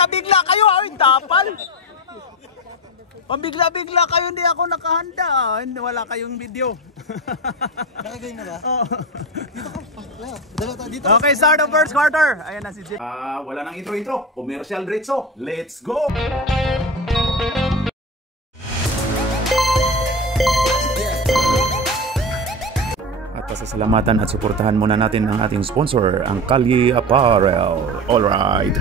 Pambigla-bigla kayo. Ay, tapal. Pambigla-bigla kayo, hindi ako nakahanda. Wala kayong video. Nakagay na ba? Oh. Dito. Okay, start the first quarter. Ayan na si Jeep. Wala nang intro-intro. Commercial diretso. Let's go! At pasasalamatan at suportahan muna natin ang ating sponsor, ang Kalye Apparel. Alright.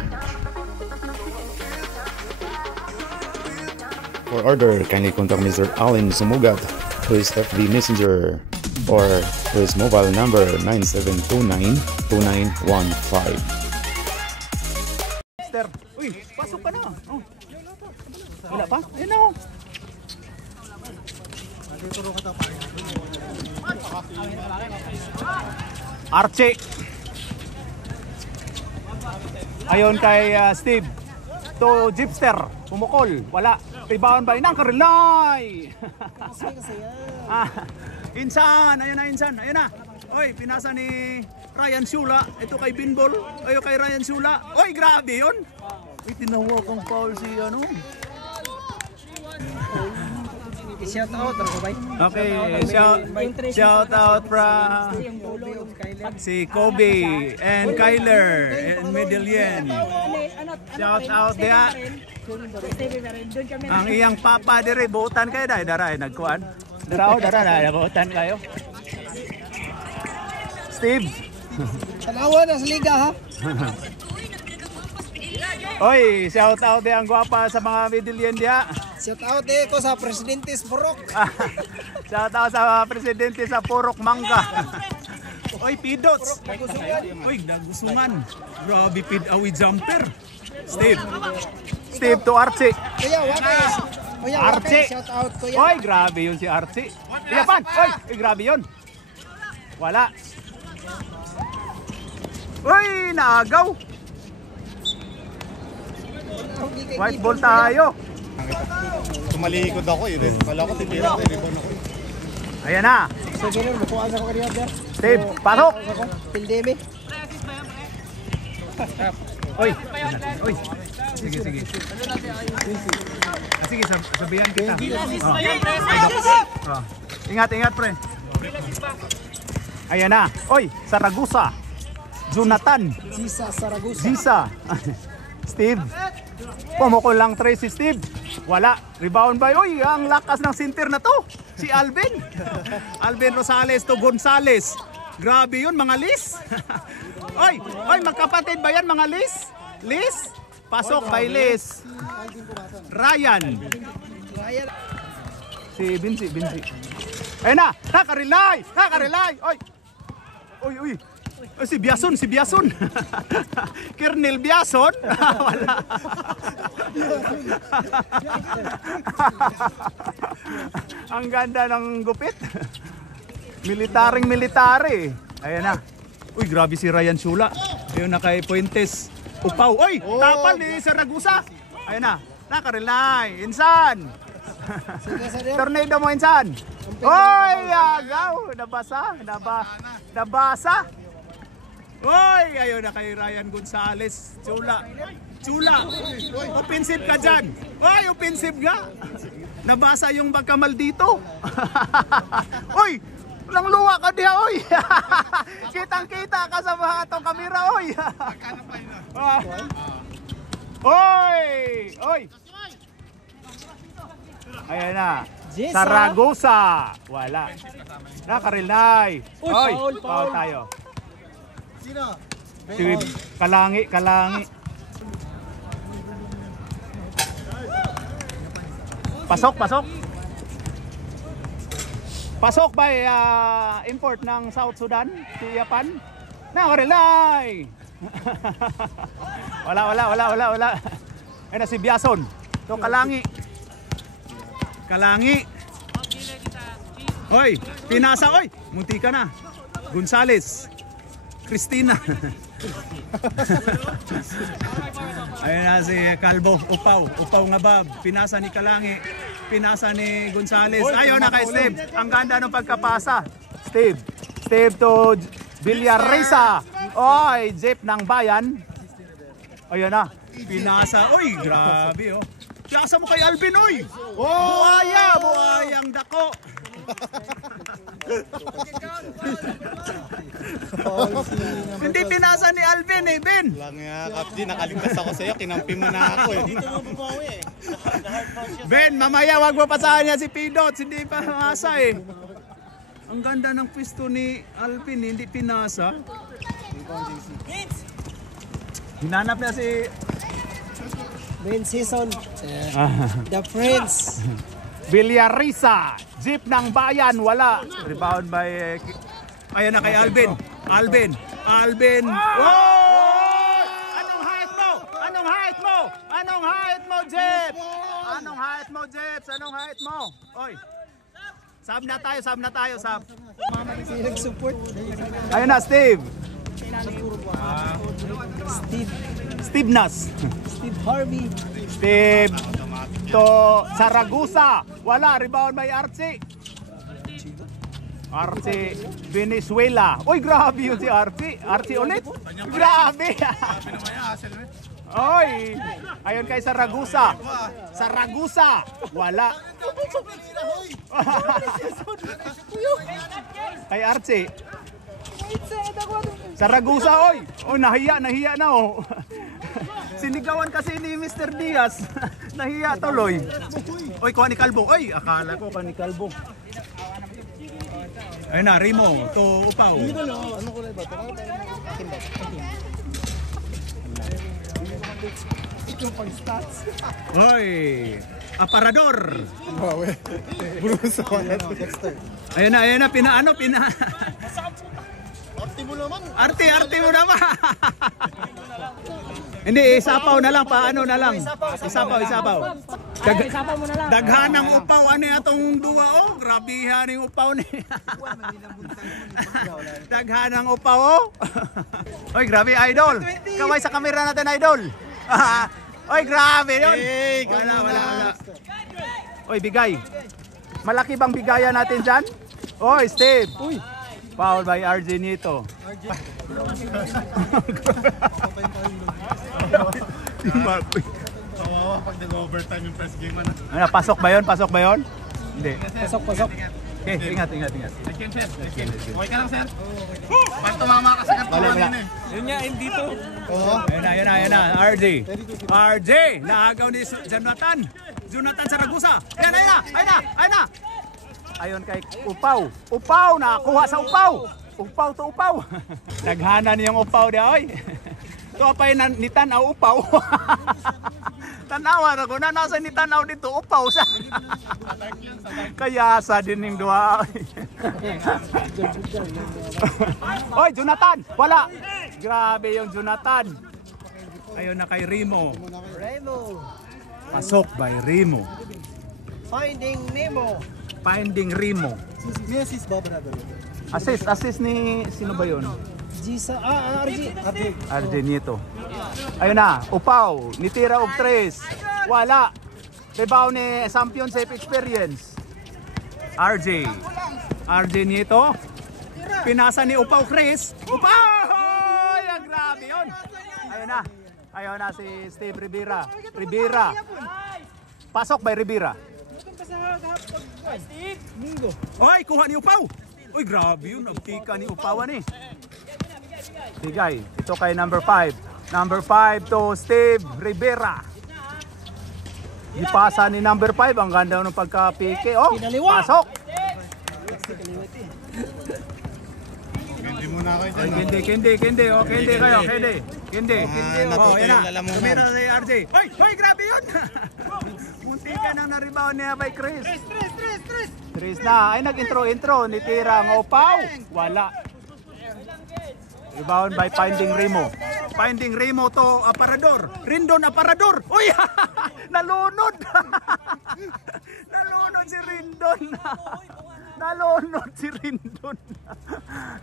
For order, kindly contact Mr. Allen Sumugat to his FB Messenger or to his mobile number 9729-2915. Mister, uy, pasok ka na. Oh. Wala pa? Ayun na. Archie. Ayon kay Steve. To Jeepster. Pumukol. Wala. Rebound by ng Karilay. Insan. Ayun na, Insan. Ayun na. Oy, pinasa ni Ryan Sula. Ito kay Binbol. Ayun kay Ryan Sula. Oy, grabe yun. Uy, tinawag ang foul si ano. Shout out, Robay. Okay, shout out from si Kobe and Kyler and Medellin. Shout out dia. Ang iyang papa dire buutan kayo daray nagkuan. Dara nagbuutan kayo. Steve. Tanawa na sa liga ha. Oy, shout out dia ang gwapa sa mga Medellin dia. Shout out ko sa Presidentes Purok. Shout out sa Presidente sa Purok Mangga. Oy, Pidots. Oy, nagusungan. Grabe Pidawi jumper. Steve to Archie. Kuya, Archie. Shout out kuya. Oy, grabe yun si Archie. Iyapan. Oy, grabe yun. Wala. Oy, naagaw. White ball tayo. Tumalikod ako eh. Kala ko titira ko, rebound ako. Ayan na. So ganun, makuha sa ko kaniya der. Steve, pasok. Pildemi. Oy. Oy. Sige. Sige, sabihan kita. Ingat, pre. Ayan na. Oy, Saragusa. Jonathan. Zisa. Steve. Pumukol lang 3 si Steve. Wala. Rebound by. Oy, ang lakas ng center na to. Si Alvin. Alvin Rosales to Gonzales. Grabe yun, mga Liz. Oy, magkapatid ba yan, mga Liz? Liz? Pasok by Liz. Ryan. Si Binsi. Ayun na. Nakarilay. Oy. Si Biason. Kernel Biason. Wala. Ang ganda ng gupit. Military. Ayan na. Uy, grabe si Ryan Sula. Ayun na kay Puentes. Upaw. Oy, tapal ni Saragusa. Ayan na. Nakarilay. Insan. Tornado mo, Insan. Oy, agaw. Nabasa. Oy, ayun na kay Ryan Gonzales. Chula. Offensive ka dyan. Oy, offensive nga. Nabasa yung bagkamal dito. Oy, lang luwa ka diha, oy. Kitang-kita ka sa mga itong kamera, oy. Oy. Ayan na. Saragosa. Wala. Nakarilay. Oy, foul tayo. Sino? Si Kalangi. Pasok by import ng South Sudan, si Japan. Nakarilay. Wala. Ayun na si Biason. To Kalangi. Hoy, pinasa, oy. Munti ka na. Gonzales. Cristina. Ayun na si Calvo. Upaw nga ba. Pinasa ni Kalangi. Pinasa ni Gonzales. Ayun na kay Steve. Ang ganda ng pagkapasa. Steve to Villarreisa. Oy, Jeep ng Bayan. Ayun na. Pinasa. Uy, grabe oh. Pinasa mo kay Alvin, uy. Buhayang dako. Hindi pinasa ni Alvin eh, Ben. Lang nga, Kapdi, nakaligtas ako sa'yo, kinampi mo na ako eh. Ben, mamaya wag mo pasahan niya si Pidot, hindi pa pinasa eh. Ang ganda ng pwesto ni Alvin, hindi pinasa. Hinanap niya si... Main season. The Friends. Villarisa, Jeep ng Bayan, wala. Rebound by... Ayan na kay Alvin. Alvin. Wow! Anong height mo? Anong height mo, Jeep? Anong height mo? Oy. Sab na tayo. Sino nag-support? Ayun na, Steve. Steve Nas. Steve Harvey. Steve to Saragusa. Wala, rebound by Archie Venezuela. Uy, grabe yun si Archie ulit. Grabe. Oy, ayun kay Saragusa. Wala. Kay Archie Saragusa, oy. Oh, nahiya na oh. Sinigawan kasi ni Mr. Diaz. Nahiya tuloy. Oy, kuha ni Kalbo. Oy, akala ko kuha ni Kalbo. Ayun na, Rimo to Upaw. Ano kulay ba? Ito pang stats. Oy, Aparador. Bruce, Ayun na, pina. Arte mo naman. Hindi, isapaw na lang, paano na lang. Isapaw. Isapaw mo na lang. Daghan ng upaw, ano atong duwa oh. Grabihan yung upaw ni. Daghan ng upaw oh. Oy, grabe idol. Kaway sa kamera natin idol. Oy, grabe yun. Wala. Oy, bigay. Malaki bang bigayan natin dyan? Oy, Steve. Uy. Foul by RJ Nito. Kawawa pag nag-overtime yung first game. Ano? Pasok ba yun? Hindi. Pasok. Okay, ingat. Second set. Okay ka lang, sir? Pag tumama ka sa katawan yun eh. Yun nga, hindi to. Ayun na. RJ! Naagaw ni Jonathan Saragusa. Ayun na. Ayun kay Upaw. Upaw, nakakuha sa Upaw. Upaw. Naghanan yung Upaw niya, oy. Ito pa yun, nitanaw Upaw. Tanawa na ko na, nasa nitanaw dito, Upaw sa. Kaya sa din yung dua. Oy, Jonathan, wala. Grabe yung Jonathan. Ayun na kay Rimo. Pasok by Rimo. Finding Rimo. May assist ba brother? Assist ni sino ba 'yon? Gisa, RJ Nito. Ayun na, Upaw, nitira og 3. Wala. Rebound ni Champion Safe Experience. RJ Nito. Pinasa ni Upaw Chris. Upaw! Ang grabe 'yon. Ayun na si Steve Rivera. Pasok by Rivera. Oy, kuha ni Upaw. Uy, grabe yun. Nagtika ni Upawan eh. Bigay. Ito kay number 5. Number 5 to Steve Rivera. Ipasa ni number 5. Ang ganda ng pagka-pike. Oh, pasok. Hindi muna kayo dyan. Kendi. Oh, kendi kayo. Kendi. Oh, natuto yan yung na. lalamunan. Tumira si RJ. Hoy, grabe yun. Munti ka nang na-rebound niya by Chris. Chris na. Ay, nag-intro. Nitira ng Upaw. Wala. Rebound by Finding Rimo to Aparador. Rindon Aparador. Uy! Nalunod. Nalunod si Rindon.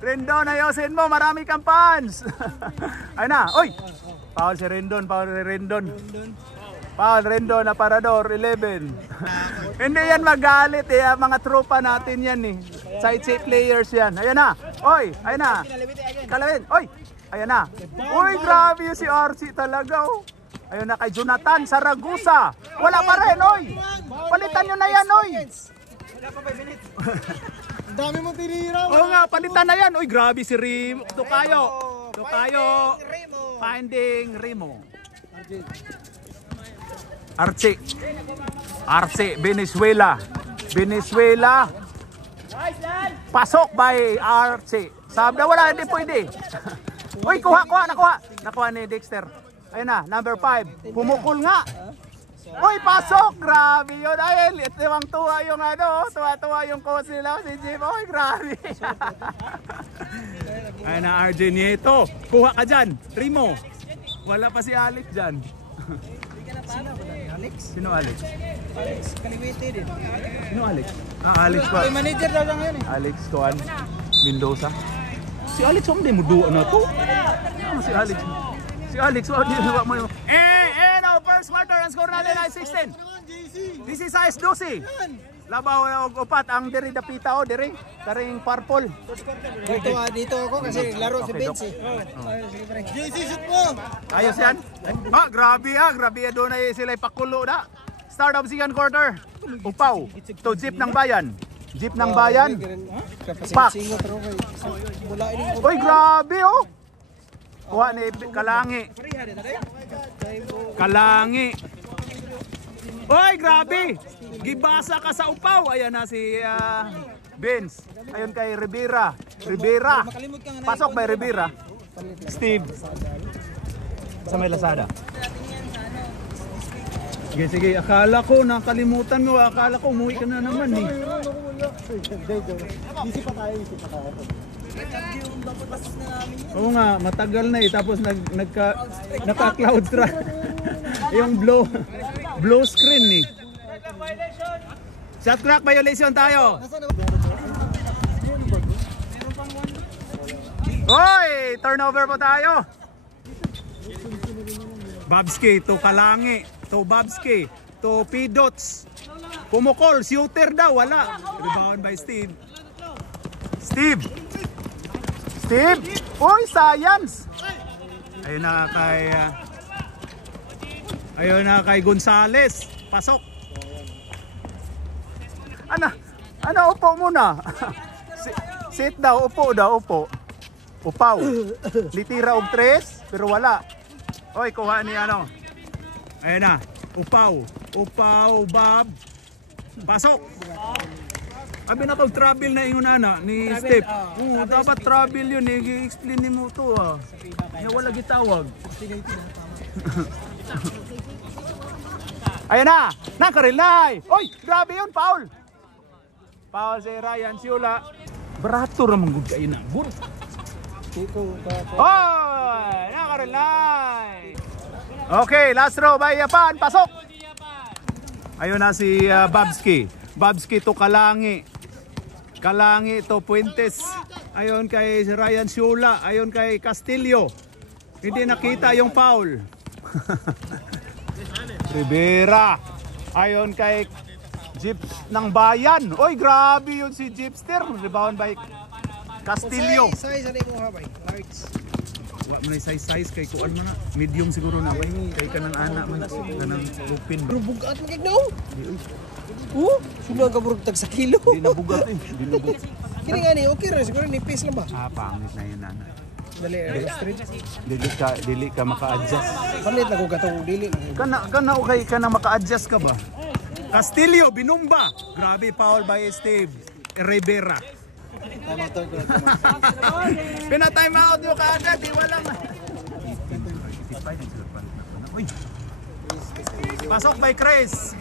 Rindon, ayosin mo. Marami kang fans. Ayun na. Uy! Foul si Rindon. Foul Rindon Aparador 11. Hindi yan magalit eh. Mga tropa natin yan eh. Side safe players yan. Ayun na. Oy, ayun na. Kalawin. Oy, ayun na. Uy, grabe si RC talaga oh. Ayun na kay Jonathan Saragusa. Wala pa rin, oy. Palitan nyo na yan, oy. Ang dami mo tinira. Oo nga, palitan na yan. Oy, grabe si Rimo. Tukayo. Finding Rimo. Arce, Venezuela. Pasok by Arce. Sabi na wala, hindi pwede. Uy, nakuha. Nakuha ni Dexter. Ayun na, number 5. Pumukol nga. Uy, pasok. Grabe yun. Ay, tuwang-tuwa yung tuwa-tuwa yung coach nila, si Jim. Uy, grabe. Ayun na, RJ Nieto. Kuha ka dyan. Rimo. Wala pa si Alex dyan. Sino Alex? Alex, Kaliwete din. Sino Alex? Alex pa. Ay, manager daw lang ngayon eh. Alex Kuan Mendoza. Si Alex hindi mo duwa na to. Ano si Alex? Si Alex di duwa mo yung. No, first quarter ang score natin ay 16. This is size 12. Labaw na og upat ang diri dapita o diri karing purple. Dito ako kasi laro si Benzi. JC shoot mo. Ayos yan. Grabe doon ay sila pakulo na. Start of second quarter. Upaw to Jeep ng Bayan. Jeep ng Bayan. Pak. Oy, grabe oh. Kuha ni Kalangi. Oy, grabe. Gibasa ka sa upaw. Ayan na si Benz. Ayun kay Rivera. Pasok by Rivera. Steve. Sa may Lazada. Sige. Akala ko nakalimutan mo. Akala ko umuwi ka na naman eh. Easy pa tayo. Oo nga, matagal na eh. Tapos naka-cloud track. Yung blow screen eh. Shot clock violation tayo. Hoy, turnover po tayo. Babski to Kalangi, to Babski, to Pidots. Pumukol, shooter daw, wala. Rebound by Steve. Uy, science. Ayun na kay Gonzales. Pasok. Upo muna. Sit daw, upo. Upaw. Litira og 3, pero wala. Oy, kuha ni Ayun na, upaw, Bob. Pasok. Abi na kag travel na ingon ni Step. Dapat travel yun i-explain nimo to Nya wala gitawag. Ayun na, nakarilay. Oy, grabe yun, foul. Foul si Ryan Siula. Barato ra manggod kay na. Oy, nakarilay. Okay, last row by Japan, pasok. Ayun na si Babski to Kalangi to Puentes. Ayun kay Ryan Siula, ayun kay Castillo. Hindi nakita yung foul. Rivera. Ayun kay Jeep ng Bayan. Oy, grabe yun si Jeepster. Rebound by Castillo. Size ano mo habay? Large. Wa man size kay kuan mo na. Medium siguro na way kay kanang ana man kanang lupin. Pero bugat mo kay no? Sino ka burug tag sa kilo? Di na bugat eh. Binugot. Kini nga ni okay ra siguro nipis lang ba? Pangit na yun nana. Street. Dili ka maka-adjust. Palit na ko katong dili. Kana okay ka na maka-adjust ka ba? Castillo binumba. Grabe foul by Steve Rivera. Pina-time out yung kaagad, di walang. Pasok by Chris.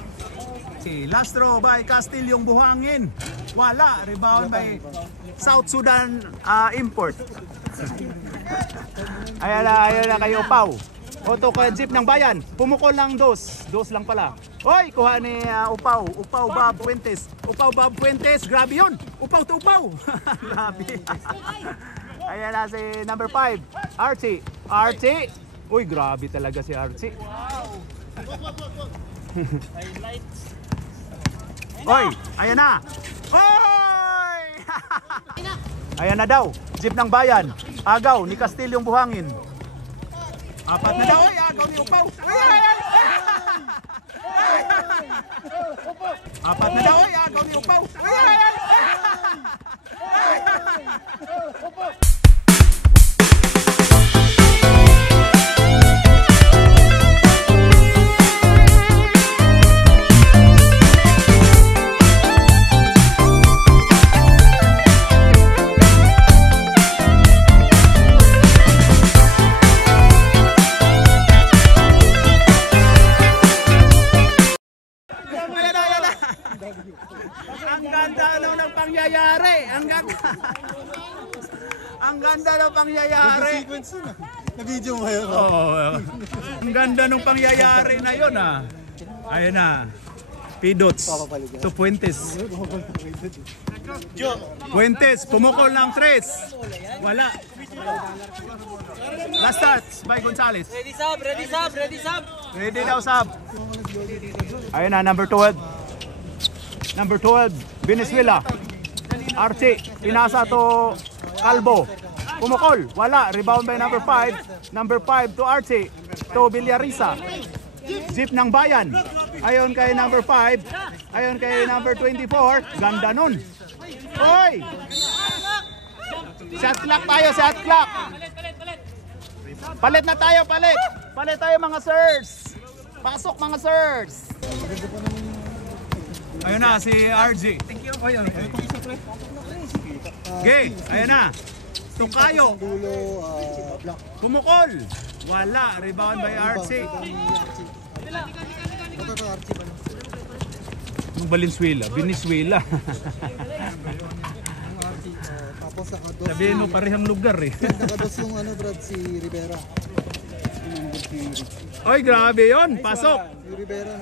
Last throw by Castillo yung buhangin. Wala, rebound by South Sudan import. Ayan na kayo, Pau. Oto ka Jeep ng Bayan. Pumukol ng dos lang pala. Hoy, kuha ni Upaw Bob Puentes. Grabe yun. Upaw to Upaw. Grabe. Ayan na si number 5, Archie. Uy, grabe talaga si Archie. Hoy, ayan na. Hoy! Ayan na daw, Jeep ng Bayan. Agaw ni Castillo yung buhangin. Apat na daw. Oy, agaw ni Upaw. Ay, ay, ay. Apat na daw. Oy, agaw ni Upaw. Ay, ay, ay. Ang ganda ng pangyayari. Ang ganda ng pangyayari. Na-video mo yun. Oo. Ang ganda ng pangyayari na yun ah. Ayun na. Pidots. To Puentes. Puentes, pumukol ng tres. Wala. Last starts by Gonzales. Ready sub, ready sub, ready sub. Ready daw sab. Ayun na, number 12. Number 12, Venezuela. Archie, inasa to Calvo. Pumukol, wala. Rebound by number 5. Number 5 to Archie. To Villarisa. Jeep ng Bayan. Ayon kay number 5. Ayon kay number 24. Ganda nun. Oy! Shot clock tayo, shot clock. Palit na tayo, palit. Palit tayo mga sirs. Pasok mga sirs. Ayun na si RG. Thank you. Oy, oy. Okay, ayun na. Tukayo. Pumukol. Wala. Rebound by RC. Yung Valenzuela, Venezuela. Sabihin mo parehang lugar eh. Nakados yung ano Brad, si Rivera. Oy, grabe yon. Pasok. Si Rivera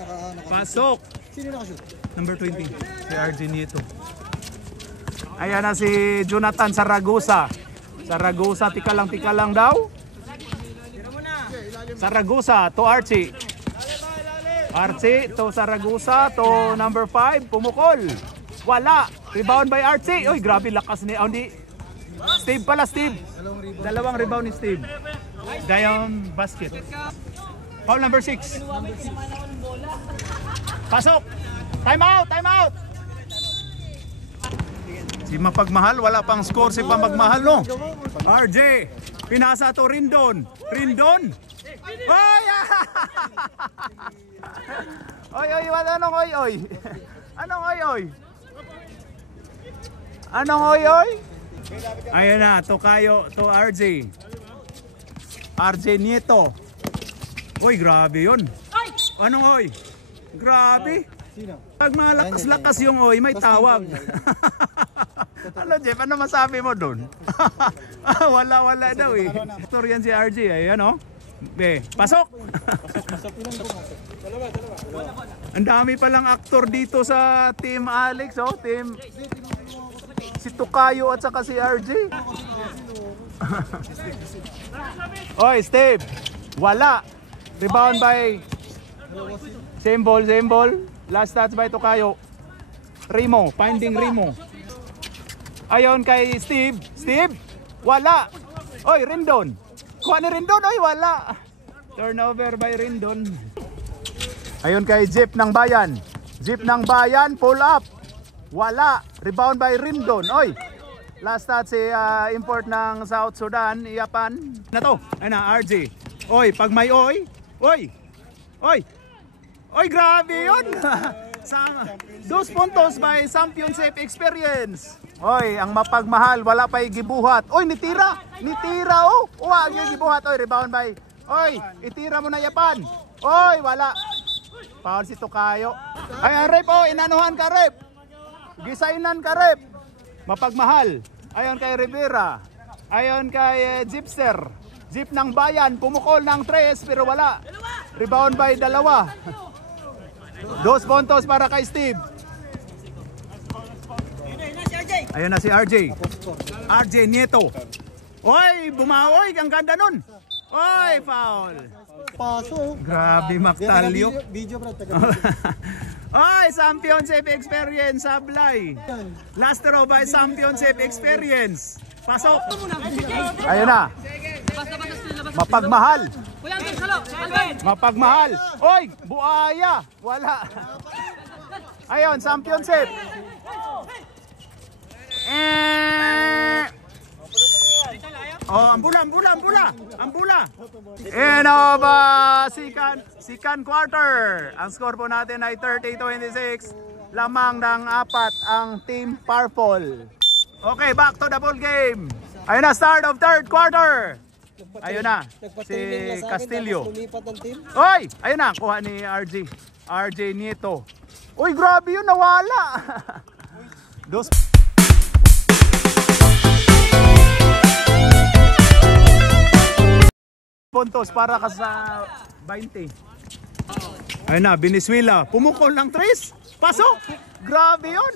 Pasok. Sino nakashoot? Number 20, si RG Nieto. Ayan na si Jonathan Saragosa. Saragosa, tika lang daw. Saragosa to Archie. Archie to Saragosa to number 5, pumukol. Wala. Rebound by Archie. Uy, grabe lakas ni Steve pala, Steve. Dalawang rebound ni Steve. Dayon basket. Foul number 6. Pasok. Time out, time out. Si Mapagmahal, wala pang score si Pamagmahal, no? RJ, pinasa to Rindon. Rindon. Oy! Oy, oy, anong oy, oy? Anong oy, oy? Anong oy, oy? Ayun na, Tokayo, to RJ. RJ Nieto. Uy, grabe yun. Anong oy? Grabe. Pag mga lakas-lakas yung oy, may tawag. Ano, Jeff? Ano masabi mo doon? Wala daw eh. Actor yan si RJ, ayan o. Okay, pasok! Ang dami palang aktor dito sa Team Alex, oh. Team si Tukayo at saka si RJ. Oy, Steve. Wala. Rebound by same ball. Last touch by Tukayo. Remo, finding Remo. Ayon kay Steve. Steve, wala. Oy, Rindon. Kuha ni Rindon, oy, wala. Turnover by Rindon. Ayon kay Jeep ng Bayan. Jeep ng Bayan, pull up. Wala. Rebound by Rindon. Oy, last touch si import ng South Sudan, Iapan. Na to, ayun na, RJ. Oy, pag may oy. Oy, oy. Oy, grabe yun. 2 puntos by championship experience. Oy, ang Mapagmahal, wala pa'y gibuhat. Oy, nitira oh. Uwa, yung gibuhat. Oy, rebound by. Oy, itira mo na Yapan. Oy, wala. Foul si Tokayo. Ay, ang rep, oh, inanuhan ka rep. Gisainan ka rep. Mapagmahal. Ayon kay Rivera. Ayon kay Jeepster. Jeep ng Bayan, pumukol ng 3 pero wala. Rebound by 2. 2 puntos para kay Steve. Ayun na si RJ. RJ Nieto. Oy, bumaoy. Ang ganda nun. Oy, foul. Paso. Grabe, Mactalio. Video bro. Oy, championship experience, Sablay. Last row by championship experience. Pasok. Ayun na. Mapagmahal. Mapagmahal. Oy, buaya. Wala. Ayun, championship. Oh, ambula. Second quarter. Ang score po natin ay 30-26. Lamang ng 4 ang Team Purple. Okay, back to the ball game. Ayun na, start of third quarter. Ayun na, si Castillo. Oy, ayun na, kuha ni RJ Nieto. Uy, grabe yun, nawala. Dos puntos para ka sa 20. Ayun na, Venezuela. Pumukol ng 3. Pasok. Grabe yun.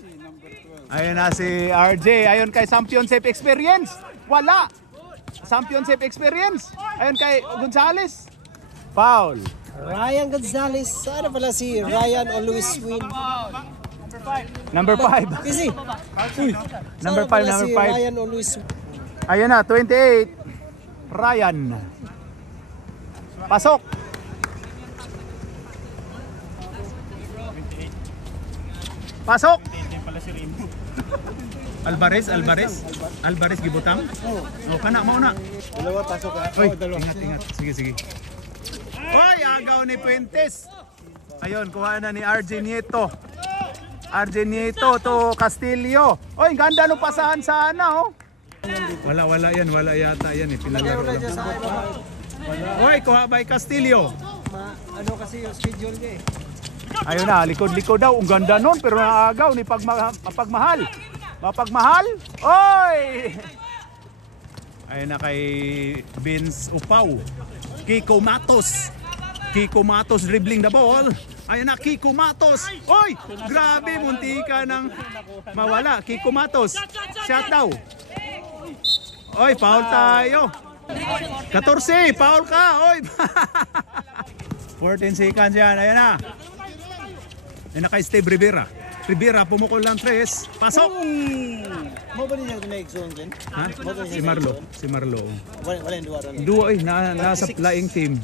Ayun na si RJ. Ayun kay championship experience. Wala. Championship experience. Ayun kay Gonzales. Foul. Ryan Gonzales. Ano pala si Ryan o Luis Win? Number 5. Busy. Number 5, number Si 5. Ryan o Luis Win? Ayun na, 28. Ryan. Pasok. Pasok. Alvarez gibutang. Oh, kana mo na. Dalawa pasok ha. Oy, ingat. Sige. Oy, agaw ni Puentes. Ayun, kuha na ni RJ Nieto. RJ Nieto to Castillo. Oy, ganda no pasahan sana oh. Wala yan, wala yata yan eh. Pinalaro lang. Oy, kuha by Castillo. Ano kasi yung schedule niya eh. Ayun na, likod-likod daw. Ang ganda nun, pero naagaw ni Mapagmahal. Mapagmahal. Oy! Ayun na kay Vince Upaw. Kiko Matos. Kiko Matos dribbling the ball. Ayun na, Kiko Matos. Oy! Grabe, munti ka ng mawala. Kiko Matos. Shot daw. Oy, foul tayo. 14, foul ka. Oy! 14 seconds yan. Ayun na. Ayun na kay Steve Rivera. Rivera pumukol ng 3. Pasok! Mo ba niya na-exone din? Ha? Si Marlo. Wala yung duwa ron. Duwa nasa flying team.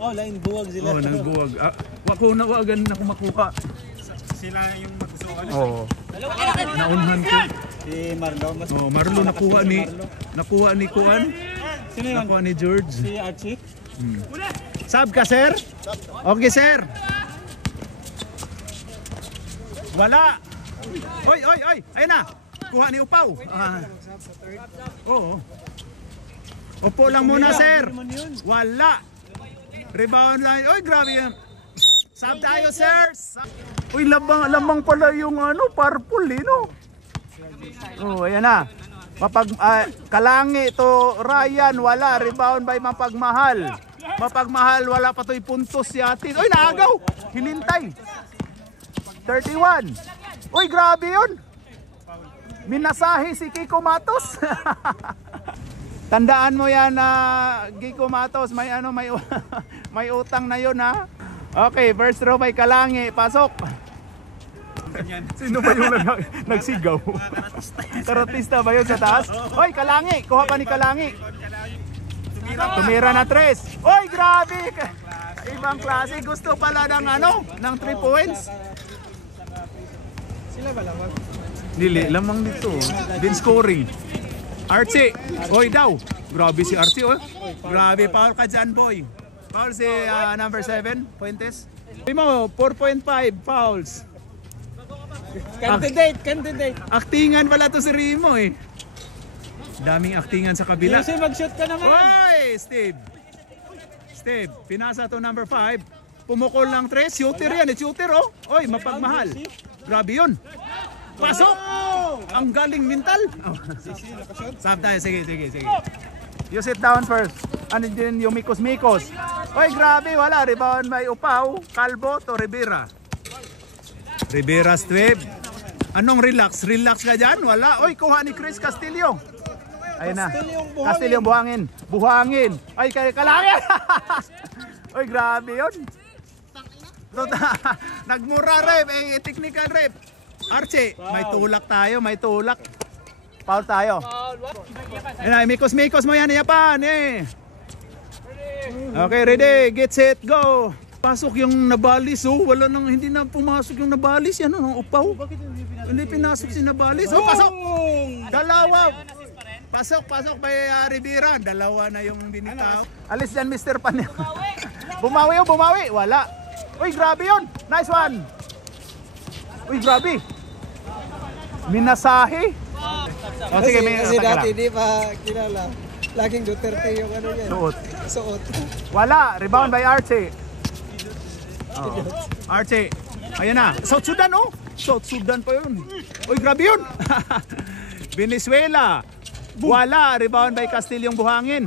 Oh, lain buwag sila. Oh, nagbuwag. Wako na wagan na kumakuha. Sila yung magsusukan. Oo. Naunhan ko. Si Marlo. Oh, Marlo nakuha ni Kuan. Sino yun? Nakuha ni George. Si Archie? Sab ka, sir? Okay, sir. Wala. Oy. Ayun na. Kuha ni Upaw. Oo. Upo lang muna, sir. Wala. Rebound line. Oy, grabe yan. Sab tayo, sir. Uy, lamang pala yung purple, no? Oh, ayan na. Kalangi to Ryan, wala. Rebound by Mapagmahal. Mapagmahal, wala pa to'y puntos si atin. Uy, naagaw. Hinintay. 31. Uy, grabe yun. Minasahe si Kiko Matos. Tandaan mo yan na Kiko Matos, may utang na yun ha. Okay, first row by Kalangi. Pasok. Sino ba yung nagsigaw? Karatista ba yun sa taas? Oy, Kalangi. Kuha pa ni Kalangi. Tumira na 3. Oy, grabe. Ibang klase. Gusto pala ng 3 points. Sila ba lamang? Dili, lamang dito. Din scoring. Archie. Oy daw. Grabe si Archie. Oh. Grabe, foul ka dyan, boy. Foul si number 7, Puentes. Sabi mo, 4.5 fouls. Candidate. Aktingan pala to si Rimo eh. Daming aktingan sa kabila. Kasi mag-shoot ka naman. Oy, Steve, pinasa to number 5. Pumukol ng 3. Shooter yan, shooter oh. Oy, Mapagmahal. Grabe yun. Pasok! Ang galing mental. Sab tayo, sige. You sit down first. Ano din yung Mikos? Oy, grabe, wala. Rebound by Upaw, Calvo to Rivera. Rivera strip. Anong relax? Relax ka dyan? Wala. Oy, kuha ni Chris Castillo. Ayun na. Castillo buhangin. Ay, Kalangi. Oy, grabe yun. Nagmura rep, technical rep. Archie, may tulak tayo, Foul tayo. Ayun na, Mikos mo yan, Japan eh. Okay, ready, get set, go. Pasok yung nabalis, oh. Wala nang, hindi na pumasok yung nabalis. Yan, oh, upaw. Hindi pinasok si nabalis. Oh, pasok! Dalawa! Pasok by Rivera. Dalawa na yung binitaw. Alis dyan, Mr. Pan. Bumawi, oh, bumawi. Wala. Uy, grabe yun. Nice one. Uy, grabe. Minasahe. Oh, sige, may Kasi teka dati lang. di pa kilala. Laging Duterte yung ano yan. Suot. Wala. Rebound by Archie. Oh. Archie. Ayan na. South Sudan, oh. South Sudan pa yun. Uy, grabe yun. Venezuela. Wala. Rebound by Castillong Buhangin.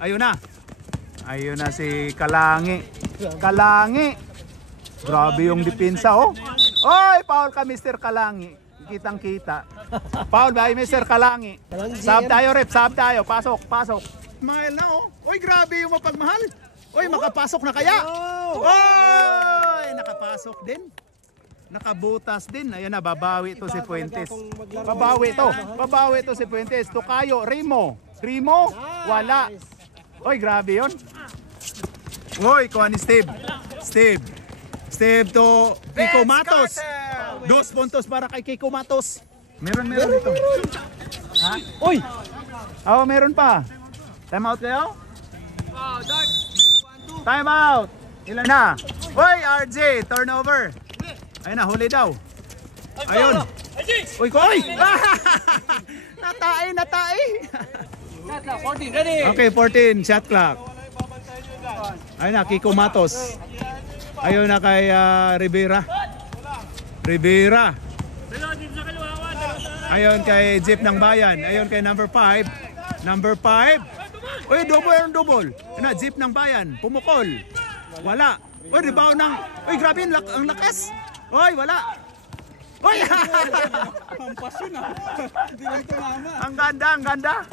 Ayun na. Ayun na si Kalangi. Kalangi. Grabe yung depensa, oh. Oy, foul ka, Mr. Kalangi. Kitang-kita. Foul by Mr. Kalangi. Sab tayo, rep. Sab tayo. Pasok, pasok. Mahal na, oh. Uy, grabe yung mapagmahal. Uy, makapasok na kaya? Oy, nakapasok din. Nakabutas din. Ayan na, babawi to si Fuentes. Babawi to. Babawi to si Fuentes. Tukayo, Rimo. Rimo? Wala. Oy, grabe yun. Oy, kuha ni Steve. Steve to Kiko Matos. 2 puntos para kay Kiko Matos. Meron dito. Ha? Uy! Oh, meron pa. Time out kayo? Time out. Ilan na? Uy, RJ, turnover. Ayun na, huli daw. Ayun. Uy, koy! Natai. Okay, 14, shot clock. Ayun na, Kiko Matos. Ayun na kay Rivera. Ayun kay Jeep ng Bayan. Ayun kay number 5. Uy, double. Ayun na, Jeep ng Bayan. Pumukol. Wala. Uy, rebound ng... Uy, grabe ang lakas. Uy, wala. Uy! Pampas yun ah. Hindi lang tumama. Ang ganda.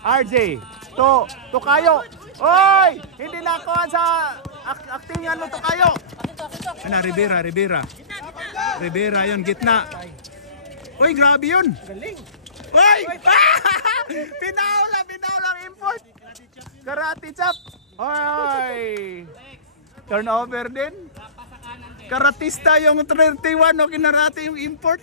RJ, to kayo. Uy! Hindi na ako sa actingan mo to kayo. Ano, Rivera yun, gitna. Uy, grabe yun. Uy! Pinaulang import. Karate chop. Uy! Turnover din. Karatista yung 31, no? Kinarate yung import.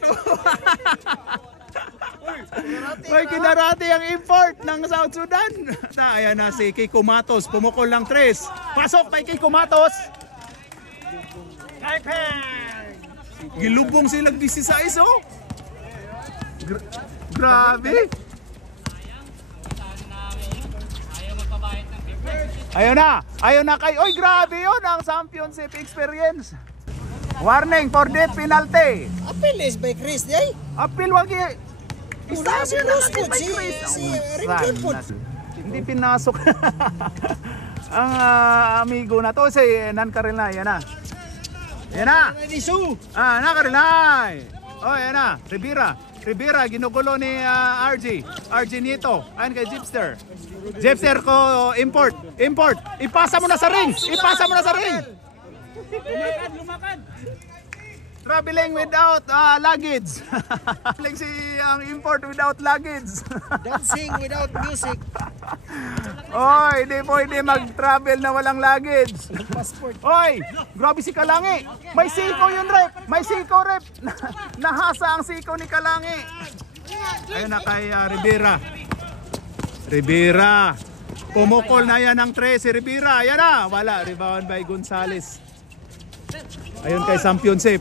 Uy, kinarate yung import ng South Sudan. Ayan na si Kiko Matos. Pumukol ng 3. Pasok kay Kiko Matos. Gilubong silang 16, oh. Grabe. Ayun na kay. Oy, grabe yun ang championship experience. Warning for death penalty. Appeal is by Chris, yay. Appeal wag i. Una si Roscoe, si Rinkin po. Hindi pinasok. Ang amigo na to si Nan Karilay. Yan na. Nakarilay. Oh, yan na. Rivera, ginugulo ni RG Nieto. Ayan kay Jeepster ko, import. Ipasa mo na sa ring. Lumakad. Traveling without luggage. Traveling si ang import without luggage. Dancing without music. Oy, hindi pwede mag-travel na walang luggage. Passport. Oy, grabe si Kalangi. May siko yun, rep. Nahasa ang siko ni Kalangi. Ayun na kay Rivera. Pumukol na yan ng 3 si Rivera. Ayan na. Wala. Rebound by Gonzales. Ayun kay championship.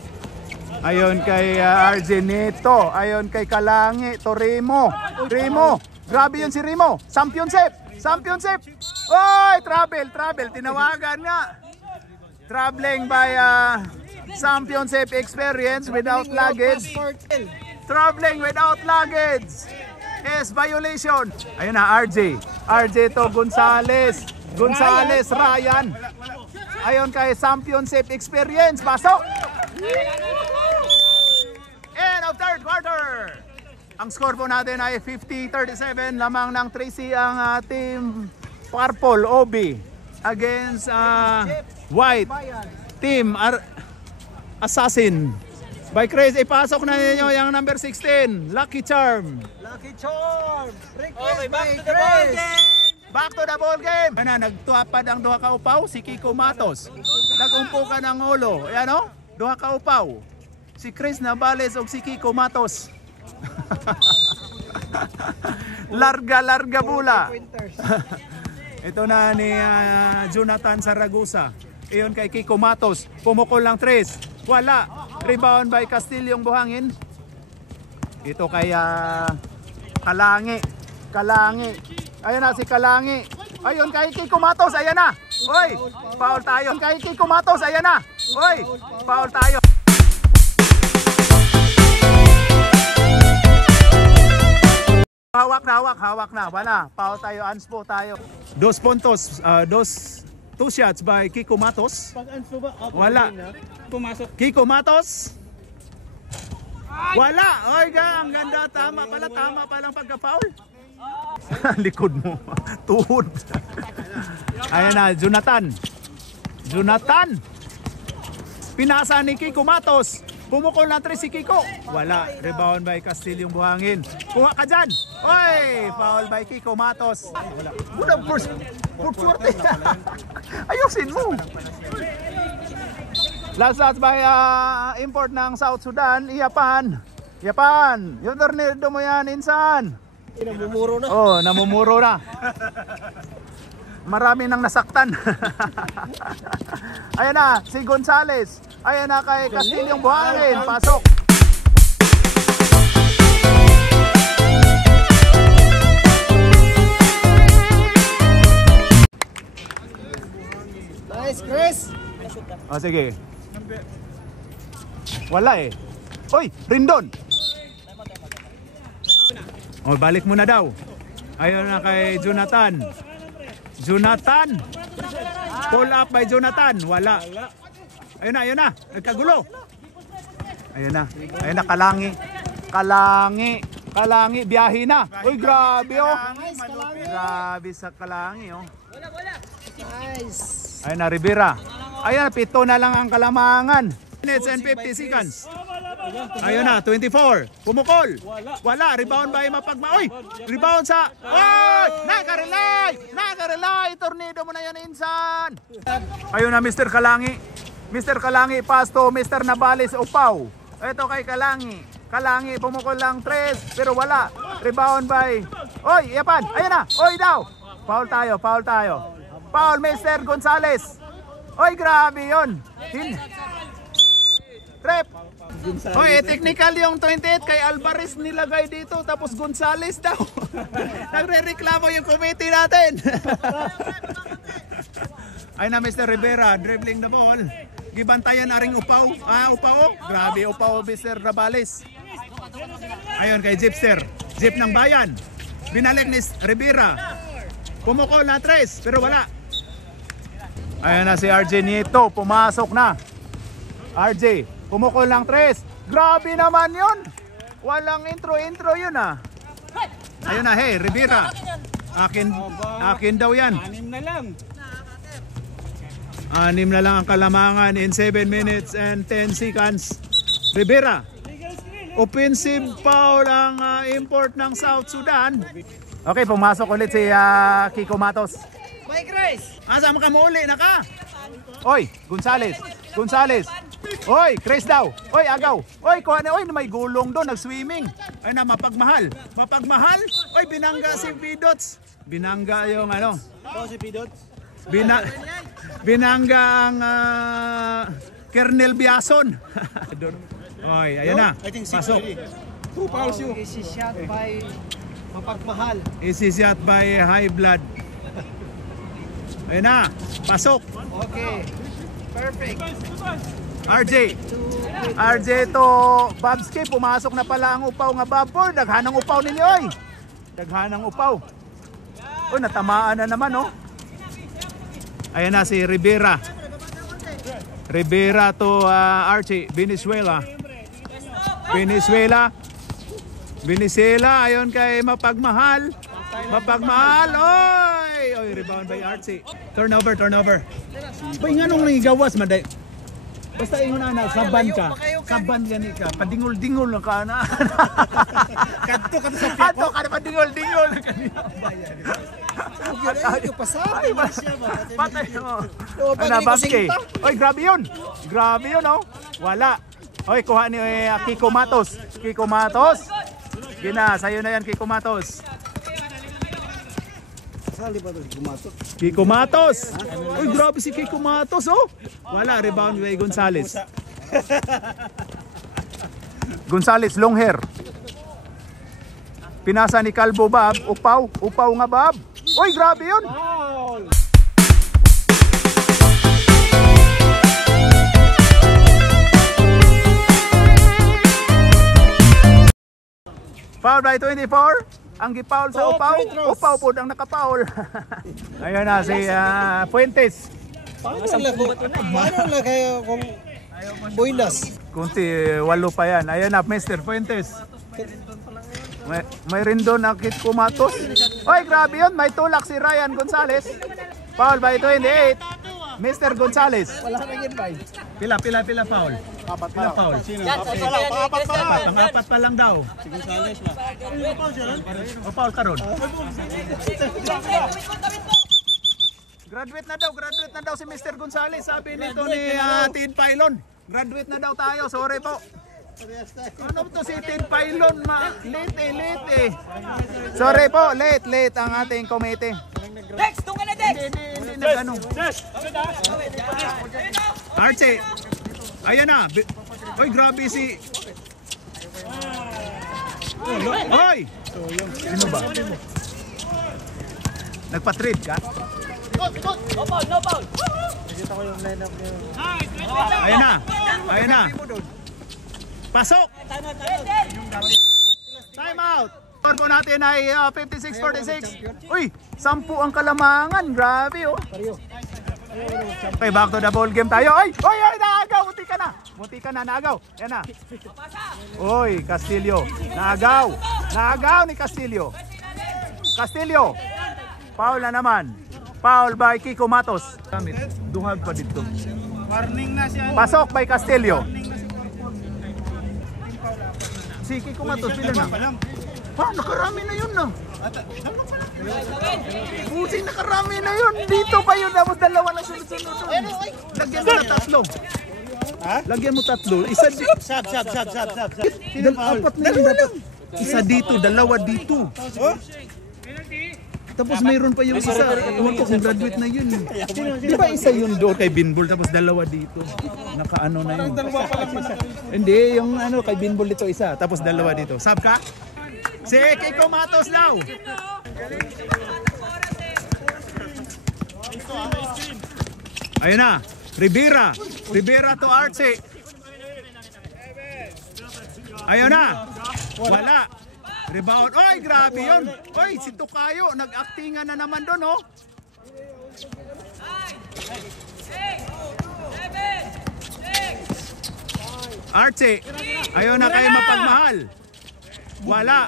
Ayun kay RJ Neto. Ayun kay Kalangi. To Rimo. Grabe yun si Rimo. Championship. Oy, travel. Tinawagan nga. Traveling by championship experience without luggage. Traveling without luggage is violation. Ayun na, RJ to Gonzales, Ryan. Ayun kay championship experience. Pasok. End of third quarter. Ang score po natin ay 50-37. Lamang ng 3C ang team Purple OB against White team Assassin. By Chris, ipasok na ninyo yung number 16, Lucky Charm. Request by Chris. Back to the ball game. Ano, nagtuapad ang duha ka upaw, si Kiko Matos. Nagumpo ka ng ulo. Ayan o, duha ka upaw. Si Chris Nabales o si Kiko Matos. Larga bula. Ito na ni Jonathan Zaragoza. Iyon kay Kiko Matos. Pumukol lang 3. Wala. Rebound by Castillo yung buhangin. Ito kay Kalangi. Ayan na si Kalangi. Ayun kay Kiko Matos. Ayan na. Oy, foul tayo. Kay Kiko Matos. Ayan na. Oy, foul tayo. Hawak na. Wala. Foul tayo. Anspo tayo. 2 puntos. 2 shots by Kiko Matos. Wala. Pumasok. Kiko Matos. Wala. Oy, ang ganda. Tama palang pagka-foul. Likod mo. Tuhod. Ayan na, Jonathan. Pinasa ni Kiko Matos. Pumukol na 3 si Kiko. Wala. Rebound by Castillo yung buhangin. Kuha ka dyan. Oy, foul by Kiko Matos. Wala. Una, first swerte. Ayusin mo. Last shots by import ng South Sudan. Yapan. Yung tornado mo yan, insan. Namumuro na. Oh, namumuro na. Marami nang nasaktan. Ayan na, si Gonzales. Ayan na kay Castillo yung buhangin. Pasok. Nice, Chris. Oh, sige. Wala eh. Oy, Rindon. Oh, balik mo na daw. Ayun na kay Jonathan. Pull up by Jonathan. Wala. Ayun na. Nagkagulo. Ayun na, Kalangi, biyahe na. Uy, grabe oh. Grabe sa Kalangi oh. Nice. Ayun na, Rivera. Ayun, 7 na lang ang Kalamangan. Minutes and 50 seconds. Ayun na, 24. Pumukol. Wala. Rebound by Mapagma. Oy! Rebound sa... Oy! Nakarelay! Tornado mo na yan, insan. Ayun na, Mr. Kalangi. Mr. Kalangi, pass to Mr. Nabales, Upaw. Ito kay Kalangi, pumukol lang 3. Pero wala. Rebound by... Oy! Yapan! Ayun na! Oy daw! Foul tayo. Foul, Mr. Gonzales. Oy, grabe yun. Trap. Oy, technical yung 28 kay Alvarez nilagay dito tapos Gonzales daw. Nagrereklamo yung committee natin. Ay na Mr. Rivera dribbling the ball. Gibantayan na ring Upaw. Upaw. Grabe Upaw Mr. Nabales. Ayun kay Jeep ng Bayan. Binalik ni Rivera. Pumukol na 3 pero wala. Ayun na si RJ Nieto, pumasok na. RJ pumukol lang 3. Grabe naman yun. Walang intro yun ah. Ayun na, hey, Rivera. Akin daw yan. 6 na lang. 6 na lang ang Kalamangan in 7 minutes and 10 seconds. Rivera. Offensive foul ang import ng South Sudan. Okay, pumasok ulit si Kiko Matos. Mike Rice. Asa mo ka muli na ka? Oy, Gonzales. Oy, Chris daw. Oy, agaw. Oy, kuha na. Oy, may gulong doon, nag-swimming. Ay na, mapagmahal. Oy, binangga si Pidots. Binangga yung ano. Si Pidots. Binangga ang Kernel Biason. Oy, ayan na. Pasok. 2 fouls yun. Easy shot by Mapagmahal. Easy shot by High Blood. Ayan na. Pasok. Okay. Perfect. RJ to Babski, pumasok na pala ang Upaw nga Babor. Daghanang Upaw ninyo oy. Oh, natamaan na naman oh. Ayan na si Rivera to Archie Venezuela. Ayon kay Mapagmahal. Oy, rebound by Archie. Turnover. Bay nga nung gawas maday. Basta ingon na saban ka. Kaban gani ka, padingol-dingol lang ka na. Kadto ka sa Ato ka na padingol-dingol lang kanina. Ito pasabi ba siya ba? Patay mo. Oo, Ano, pag baske. sinta. Oy, grabe yun. Grabe yun, oh. Wala. Oy, kuha ni Kiko Matos. Kiko Matos. Gina, sa'yo na yan, Kiko Matos. Sali ba ito gumatot? Kiko Matos. Uy, grabe si Kiko Matos, oh. Wala, rebound by Gonzales. Gonzales, long hair. Pinasa ni Calvo, Bob. Upaw. Upaw nga, Bob. Uy, grabe yun. Foul by 24. Ang gipaul sa Oh, Upaw. free throws. Upaw po ang nakapaul. Ayun na si Fuentes. Paano lang kayo kung boylas? Kunti, 8 pa yan. Ayun na, Mr. Fuentes. May rindon na Kiko Matos. Oy, grabe yun. May tulak si Ryan Gonzales. Foul by 28. Mr. Gonzales. Wala na yun ba? Pila foul? Pila foul? Pang-apat pa lang daw. O foul ka ron. Graduate na daw si Mr. Gonzales. Sabi nito ni Tin Pylon. Graduate na daw tayo. Sorry po. Ano to si Tin Pylon? Late. Sorry po, late ang ating committee. Dex, tunga na Dex! Hindi na ganun. Archie. Ayan na. Oy, grabe si... Oy! Sino ba? Nagpa-trade ka? No foul, no foul! Ayan na. Pasok! Time out! Score po natin ay 56-46. Uy, 10 ang kalamangan. Grabe, oh. Okay, back to the ball game tayo. Oy, naagaw. Buti ka na, naagaw. Yan na. Oy, Castillo. Naagaw ni Castillo. Foul na naman. Foul by Kiko Matos. Duhag pa dito. Warning na siya. Pasok by Castillo. Si Kiko Matos, pila na? Ha, nakarami na yun na. Buti nakarami na yun. Dito pa yun. Tapos dalawa na sunod-sunod. Lagyan mo na tatlo. Lagyan mo tatlo. Isa dito. Sab. Apat na yun dapat. Isa dito, dalawa dito. Tapos mayroon pa yung isa. Ewan ko kung graduate na yun. Di ba isa yun doon kay Binbol tapos dalawa dito. Nakaano na yun. Hindi, yung ano kay Binbol dito isa. Tapos dalawa dito. Sab ka? Si Kiko Matos daw. Ayun na. Rivera to Arce. Ayun na. Wala. Rebound. Oy, grabe yun. Oy, si Tukayo. Nag-actingan na naman doon, oh. Arce. Ayun na kayo mapagmahal. Wala.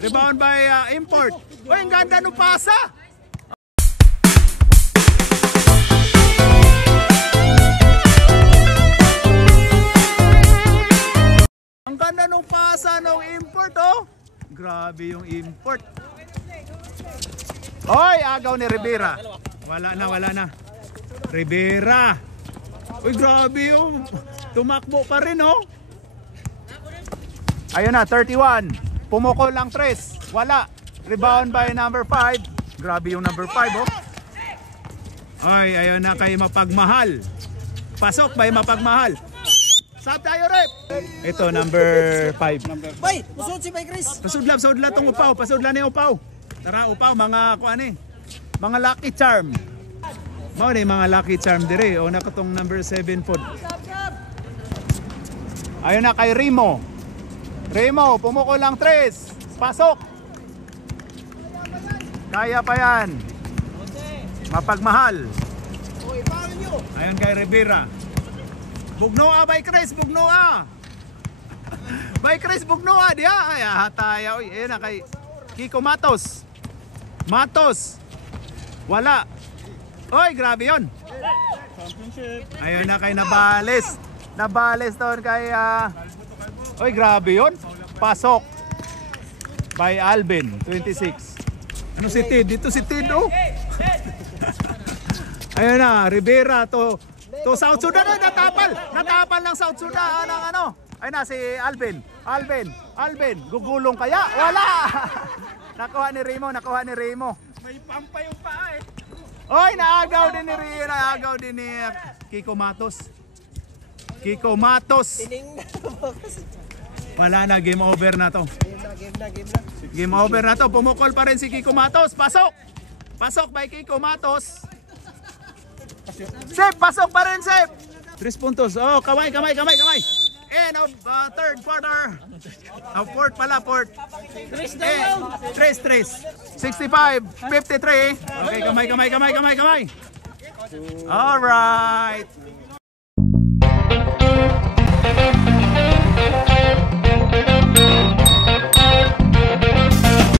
Rebound by Import. Oy, ang ganda ng pasa. Ang ganda ng pasa ng Import, oh. Grabe yung Import. Oy, agaw ni Rivera. Wala na. Rivera. Uy, grabe yung tumakbo pa rin, oh. Ayun na, 31. Pumukol lang 3. Wala. Rebound by number 5. Grabe yung number 5, oh. Ay, ayun na kay Mapagmahal. Pasok by Mapagmahal. Sab tayo, rep. Ito, number 5. Bay, musod si Bay Chris. Pasudla tong Upaw. Pasudla ni Upaw. Tara, Upaw, mga kuan eh. Mga lucky charm. Mao ni mga lucky charm dire. O na katong number 7 pod. Ayun na kay Remo. Pumukol lang 3. Pasok. Kaya pa yan. Mapagmahal. Ayun kay Rivera. Bugnoa by Chris, Bugnoa. By Chris Bugnoa dia. Ay, hataya. Oy, ayun na kay Kiko Matos. Wala. Oy, grabe 'yon. Ayun na kay Nabales. Nabales doon kay oy, grabe yun. Pasok by Alvin, 26. Ano si Tid? Dito si Tid, oh. Ayun na, Rivera to South Sudan. Ay, natapal ng South Sudan ng ano. Ayun na si Alvin. Alvin, gugulong kaya? Wala. Nakuha ni Remo. May pampa yung paa eh. Oy, naagaw din ni Kiko Matos. Tiningnan mo kasi. Wala na, game over na to. Game na. Game over na to. Pumukol pa rin si Kiko Matos. Pasok by Kiko Matos. Save, pasok pa rin, save. 3 puntos. Oh, kamay. End of third quarter. Fourth. 65-53. Okay, kamay. All right.